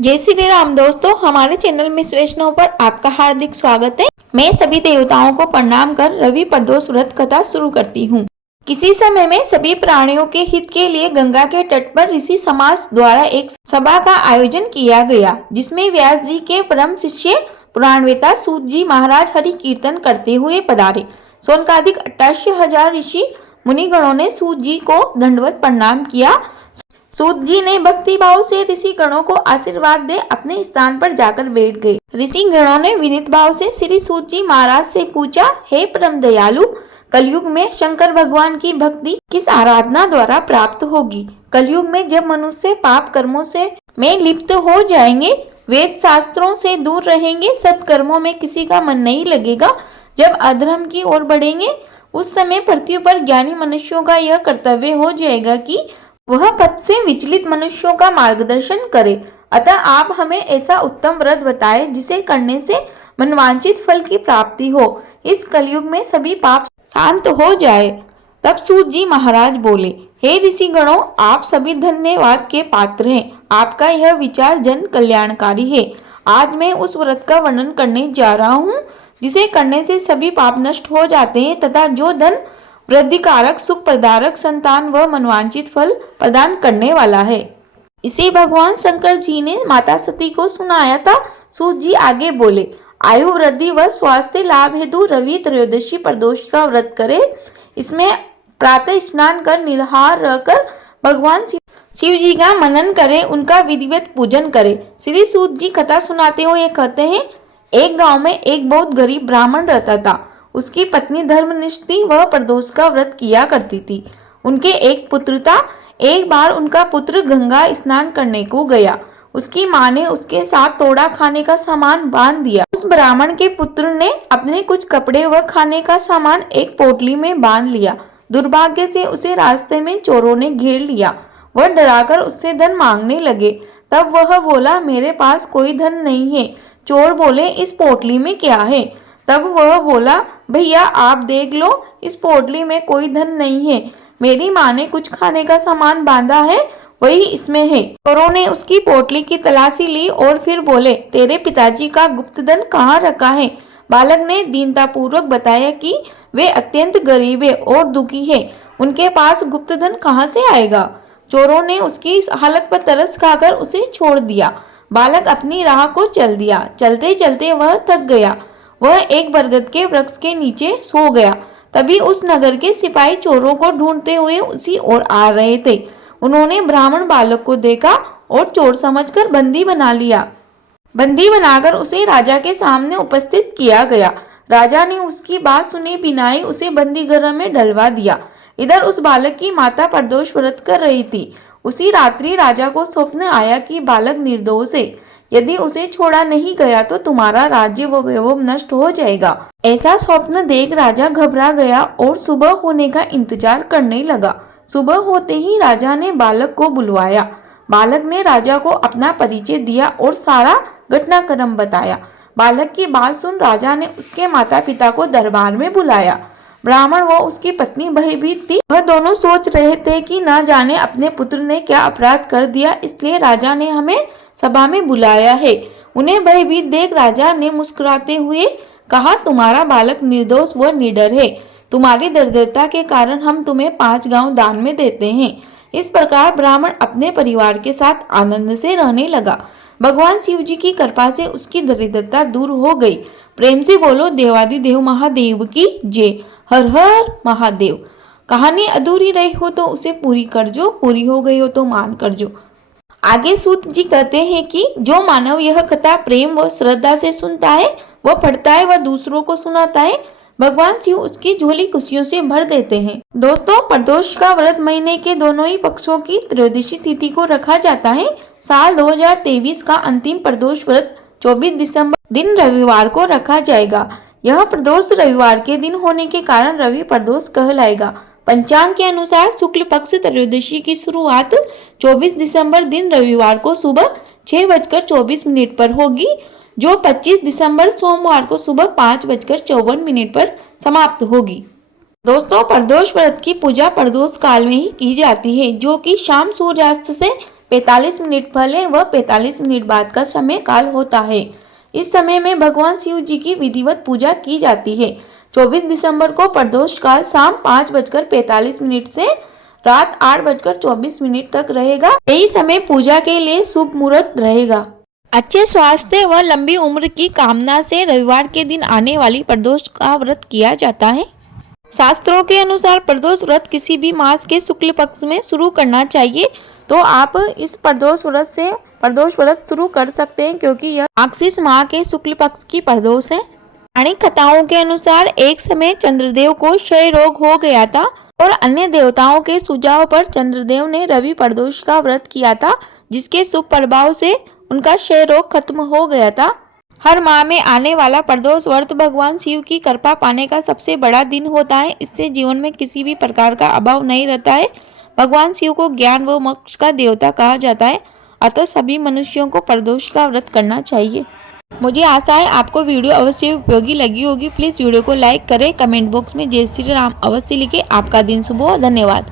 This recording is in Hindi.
जय श्री राम दोस्तों, हमारे चैनल मिस वैष्णव पर आपका हार्दिक स्वागत है। मैं सभी देवताओं को प्रणाम कर रवि प्रदोष व्रत कथा शुरू करती हूँ। किसी समय में सभी प्राणियों के हित के लिए गंगा के तट पर ऋषि समाज द्वारा एक सभा का आयोजन किया गया, जिसमें व्यास जी के परम शिष्य पुराणवेता सूत जी महाराज हरि कीर्तन करते हुए पधारे। सोनकादिक 88,000 ऋषि मुनिगणों ने सूत जी को दंडवत प्रणाम किया। सूत जी ने भक्ति भाव से ऋषि गणों को आशीर्वाद दे अपने स्थान पर जाकर बैठ गए। ऋषि गणों ने विनीत भाव से श्री सूत जी महाराज से पूछा, हे परम दयालु, कलयुग में शंकर भगवान की भक्ति किस आराधना द्वारा प्राप्त होगी? कलयुग में जब मनुष्य पाप कर्मों से में लिप्त हो जाएंगे, वेद शास्त्रों से दूर रहेंगे, सत्कर्मों में किसी का मन नहीं लगेगा, जब अधर्म की ओर बढ़ेंगे, उस समय पृथ्वी पर ज्ञानी मनुष्यों का यह कर्तव्य हो जाएगा कि वह पथ से विचलित मनुष्यों का मार्गदर्शन करे। अतः आप हमें ऐसा उत्तम व्रत बताए जिसे करने से मनवांछित फल की प्राप्ति हो, इस कलयुग में सभी पाप शांत हो जाए। तब सूत जी महाराज बोले, हे ऋषि गणों, आप सभी धन्यवाद के पात्र हैं। आपका यह विचार जन कल्याणकारी है। आज मैं उस व्रत का वर्णन करने जा रहा हूँ जिसे करने से सभी पाप नष्ट हो जाते हैं तथा जो धन वृद्धिकारक, सुख प्रदायक, संतान व मनवांछित फल प्रदान करने वाला है। इसे भगवान शंकर जी ने माता सती को सुनाया था। सूत जी आगे बोले, आयु वृद्धि व स्वास्थ्य लाभ हेतु रवि त्रयोदशी प्रदोष का व्रत करे। इसमें प्रातः स्नान कर निराहार रहकर भगवान शिव जी का मनन करे, उनका विधिवत पूजन करे। श्री सूत जी कथा सुनाते हुए कहते हैं, एक गांव में एक बहुत गरीब ब्राह्मण रहता था। उसकी पत्नी धर्मनिष्ठ थी, वह प्रदोष का व्रत किया करती थी। उनके एक पुत्र था। एक बार उनका पुत्र गंगा स्नान करने को गया। उसकी माँ ने उसके साथ तोड़ा खाने का सामान बांध दिया। उस ब्राह्मण के पुत्र ने अपने कुछ कपड़े व खाने का सामान एक पोटली में बांध लिया। दुर्भाग्य से उसे रास्ते में चोरों ने घेर लिया। वह डराकर उससे धन मांगने लगे। तब वह बोला, मेरे पास कोई धन नहीं है। चोर बोले, इस पोटली में क्या है? तब वह बोला, भैया आप देख लो, इस पोटली में कोई धन नहीं है। मेरी माँ ने कुछ खाने का सामान बांधा है, वही इसमें है। चोरों ने उसकी पोटली की तलाशी ली और फिर बोले, तेरे पिताजी का गुप्त धन कहाँ रखा है? बालक ने दीनतापूर्वक बताया कि वे अत्यंत गरीब है और दुखी है, उनके पास गुप्त धन कहाँ से आएगा? चोरों ने उसकी इस हालत पर तरस खाकर उसे छोड़ दिया। बालक अपनी राह को चल दिया। चलते चलते वह थक गया। वह एक बरगद के वृक्ष के नीचे सो गया। तभी उस नगर के सिपाही चोरों को ढूंढते हुए उसी ओर आ रहे थे। उन्होंने ब्राह्मण बालक को देखा और चोर समझकर बंदी बना लिया। बंदी बनाकर उसे राजा के सामने उपस्थित किया गया। राजा ने उसकी बात सुने बिना ही उसे बंदी घर में डलवा दिया। इधर उस बालक की माता प्रदोष व्रत कर रही थी। उसी रात्रि राजा को स्वप्न आया कि बालक निर्दोष है, यदि उसे छोड़ा नहीं गया तो तुम्हारा राज्य व वैभव नष्ट हो जाएगा। ऐसा स्वप्न देख राजा घबरा गया और सुबह होने का इंतजार करने लगा। सुबह होते ही राजा ने बालक को बुलवाया। बालक ने राजा को अपना परिचय दिया और सारा घटनाक्रम बताया। बालक की बात सुन राजा ने उसके माता पिता को दरबार में बुलाया। ब्राह्मण व उसकी पत्नी भयभीत थी। वह दोनों सोच रहे थे कि न जाने अपने पुत्र ने क्या अपराध कर दिया, इसलिए राजा ने हमें सभा में बुलाया है। उन्हें भयभीत देख राजा ने मुस्कुराते हुए कहा, तुम्हारा बालक निर्दोष व निडर है। तुम्हारी दरिद्रता के कारण हम तुम्हें 5 गांव दान में देते हैं। इस प्रकार ब्राह्मण अपने परिवार के साथ आनंद से रहने लगा। भगवान शिव जी की कृपा से उसकी दरिद्रता दूर हो गई। प्रेम से बोलो देवादिदेव महादेव की जय। हर हर महादेव। कहानी अधूरी रही हो तो उसे पूरी कर जो, पूरी हो गई हो तो मान कर जो। आगे सूत जी कहते हैं कि जो मानव यह कथा प्रेम व श्रद्धा से सुनता है, वह पढ़ता है व दूसरों को सुनाता है, भगवान शिव उसकी झोली खुशियों से भर देते हैं। दोस्तों, प्रदोष का व्रत महीने के दोनों ही पक्षों की त्रयोदशी तिथि को रखा जाता है। साल 2023 का अंतिम प्रदोष व्रत 24 दिसंबर दिन रविवार को रखा जाएगा। यह प्रदोष रविवार के दिन होने के कारण रवि प्रदोष कहलाएगा। पंचांग के अनुसार शुक्ल पक्ष त्रयोदशी की शुरुआत 24 दिसंबर दिन रविवार को सुबह 6:24 पर होगी, जो 25 दिसंबर सोमवार को सुबह 5:54 पर समाप्त होगी। दोस्तों, प्रदोष व्रत की पूजा प्रदोष काल में ही की जाती है, जो कि शाम सूर्यास्त से 45 मिनट पहले व 45 मिनट बाद का समय काल होता है। इस समय में भगवान शिव जी की विधिवत पूजा की जाती है। 24 दिसंबर को प्रदोष काल शाम 5:45 से रात 8:24 तक रहेगा। यही समय पूजा के लिए शुभ मुहूर्त रहेगा। अच्छे स्वास्थ्य व लंबी उम्र की कामना से रविवार के दिन आने वाली प्रदोष का व्रत किया जाता है। शास्त्रों के अनुसार प्रदोष व्रत किसी भी मास के शुक्ल पक्ष में शुरू करना चाहिए, तो आप इस प्रदोष व्रत शुरू कर सकते हैं, क्योंकि यह मार्गशीर्ष माह के शुक्ल पक्ष की प्रदोष है। पौराणिक कथाओं के अनुसार एक समय चंद्रदेव को क्षय रोग हो गया था और अन्य देवताओं के सुझाव पर चंद्रदेव ने रवि प्रदोष का व्रत किया था, जिसके शुभ प्रभाव से उनका क्षय रोग खत्म हो गया था। हर माह में आने वाला प्रदोष व्रत भगवान शिव की कृपा पाने का सबसे बड़ा दिन होता है। इससे जीवन में किसी भी प्रकार का अभाव नहीं रहता है। भगवान शिव को ज्ञान व मोक्ष का देवता कहा जाता है, अतः सभी मनुष्यों को प्रदोष का व्रत करना चाहिए। मुझे आशा है आपको वीडियो अवश्य उपयोगी लगी होगी। प्लीज़ वीडियो को लाइक करें, कमेंट बॉक्स में जय श्री राम अवश्य लिखें। आपका दिन शुभ हो। धन्यवाद।